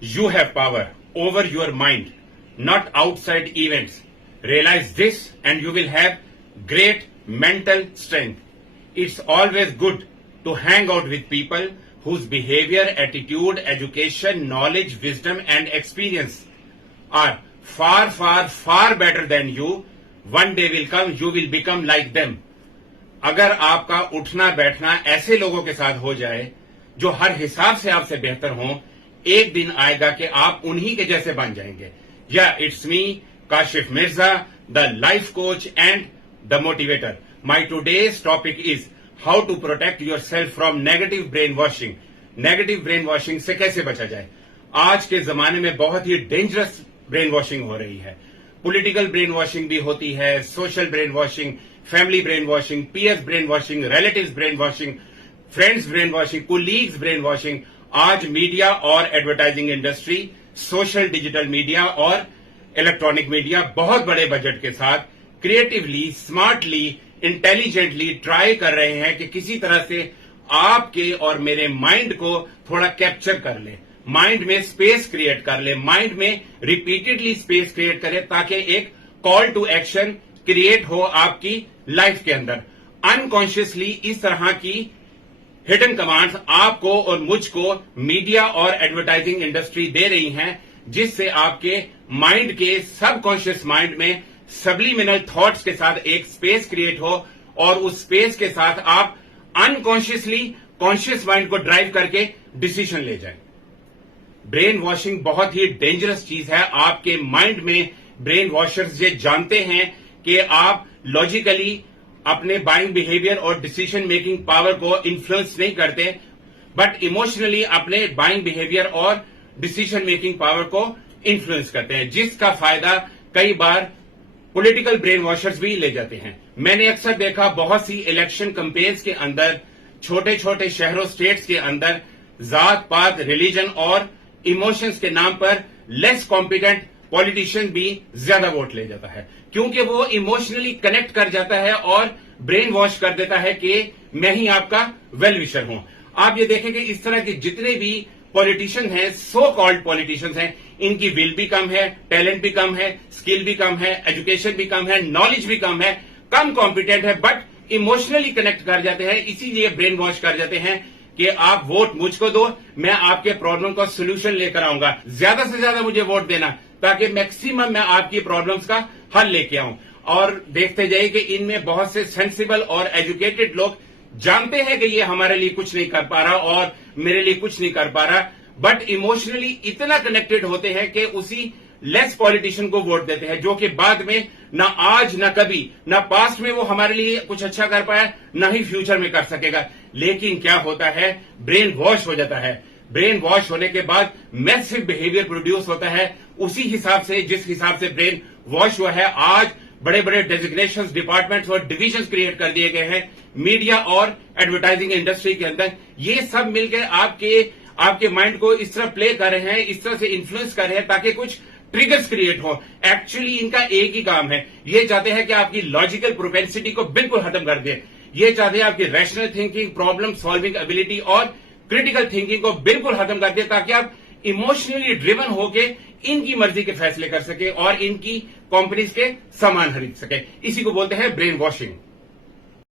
You have power over your mind, not outside events. Realize this and you will have great mental strength. It's always good to hang out with people whose behavior, attitude, education, knowledge, wisdom and experience are far, far, far better than you. One day will come, you will become like them. अगर आपका उठना बैठना ऐसे लोगों के साथ हो जाए जो हर हिसाब से आपसे बेहतर हों, एक दिन आएगा कि आप उन्हीं के जैसे बन जाएंगे. It's me, Kashif Mirza, the life coach and the motivator. My today's topic is how to protect yourself from negative brainwashing. Negative brain washing से कैसे बचा जाए. आज के जमाने में बहुत ही डेंजरस ब्रेन वॉशिंग हो रही है. पॉलिटिकल ब्रेन वॉशिंग भी होती है, social brain washing, family brain washing, peers brain washing, relatives brain washing, friends brain washing, colleagues brain washing. आज मीडिया और advertising industry, social digital media और इलेक्ट्रॉनिक मीडिया बहुत बड़े बजट के साथ क्रिएटिवली, स्मार्टली, इंटेलिजेंटली ट्राई कर रहे हैं कि किसी तरह से आपके और मेरे माइंड को थोड़ा कैप्चर कर ले, माइंड में स्पेस क्रिएट कर ले, माइंड में रिपीटेडली स्पेस क्रिएट करे ताकि एक कॉल टू एक्शन क्रिएट हो आपकी लाइफ के अंदर. अनकॉन्शियसली इस तरह की हिडन कमांड्स आपको और मुझको मीडिया और एडवर्टाइजिंग इंडस्ट्री दे रही हैं, जिससे आपके माइंड के सबकॉन्शियस माइंड में सब्लिमिनल थॉट्स के साथ एक स्पेस क्रिएट हो और उस स्पेस के साथ आप अनकॉन्शियसली कॉन्शियस माइंड को ड्राइव करके डिसीजन ले जाएं. ब्रेन वॉशिंग बहुत ही डेंजरस चीज है. आपके माइंड में ब्रेन वॉशर्स ये जानते हैं कि आप लॉजिकली अपने बाइंग बिहेवियर और डिसीजन मेकिंग पावर को इन्फ्लुएंस नहीं करते, बट इमोशनली अपने बाइंग बिहेवियर और डिसीजन मेकिंग पावर को इन्फ्लुएंस करते हैं, जिसका फायदा कई बार पॉलिटिकल ब्रेन वॉशर्स भी ले जाते हैं. मैंने अक्सर देखा बहुत सी इलेक्शन कैंपेन्स के अंदर छोटे छोटे शहरों, स्टेट्स के अंदर जात पात, रिलीजन और इमोशंस के नाम पर लेस कॉम्पिटेंट पॉलिटिशियन भी ज्यादा वोट ले जाता है, क्योंकि वो इमोशनली कनेक्ट कर जाता है और ब्रेन वॉश कर देता है कि मैं ही आपका वेल विशर हूं. आप ये देखें कि इस तरह के जितने भी पॉलिटिशियन हैं, सो कॉल्ड पॉलिटिशियंस हैं, इनकी विल भी कम है, टैलेंट भी कम है, स्किल भी कम है, एजुकेशन भी कम है, नॉलेज भी कम है, कम कॉम्पिटेंट है, बट इमोशनली कनेक्ट कर जाते हैं. इसीलिए ब्रेन वॉश कर जाते हैं कि आप वोट मुझको दो, मैं आपके प्रॉब्लम का सोल्यूशन लेकर आऊंगा, ज्यादा से ज्यादा मुझे वोट देना ताकि मैक्सिमम मैं आपकी प्रॉब्लम्स का हल लेके आऊं. और देखते जाइए कि इनमें बहुत से सेंसिबल और एजुकेटेड लोग जानते हैं कि ये हमारे लिए कुछ नहीं कर पा रहा और मेरे लिए कुछ नहीं कर पा रहा, बट इमोशनली इतना कनेक्टेड होते हैं कि उसी लेस पॉलिटिशियन को वोट देते हैं, जो कि बाद में ना आज ना कभी ना पास्ट में वो हमारे लिए कुछ अच्छा कर पाया, ना ही फ्यूचर में कर सकेगा. लेकिन क्या होता है, ब्रेन वॉश हो जाता है. ब्रेन वॉश होने के बाद मैसिव बिहेवियर प्रोड्यूस होता है उसी हिसाब से जिस हिसाब से ब्रेन वॉश हुआ है. आज बड़े बड़े डेजिग्नेशंस, डिपार्टमेंट्स और डिविजन्स क्रिएट कर दिए गए हैं मीडिया और एडवर्टाइजिंग इंडस्ट्री के अंदर. ये सब मिलकर आपके माइंड को इस तरह प्ले कर रहे हैं, इस तरह से इन्फ्लुएंस कर रहे हैं ताकि कुछ ट्रिगर्स क्रिएट हो. एक्चुअली इनका एक ही काम है, ये चाहते हैं कि आपकी लॉजिकल प्रोपेंसिटी को बिल्कुल खत्म कर दे. ये चाहते हैं आपकी rational thinking, problem solving ability और क्रिटिकल थिंकिंग को बिल्कुल खत्म कर दे, ताकि आप इमोशनली ड्रिवन होके इनकी मर्जी के फैसले कर सके और इनकी कंपनीज के सामान खरीद सके. इसी को बोलते हैं ब्रेन वॉशिंग.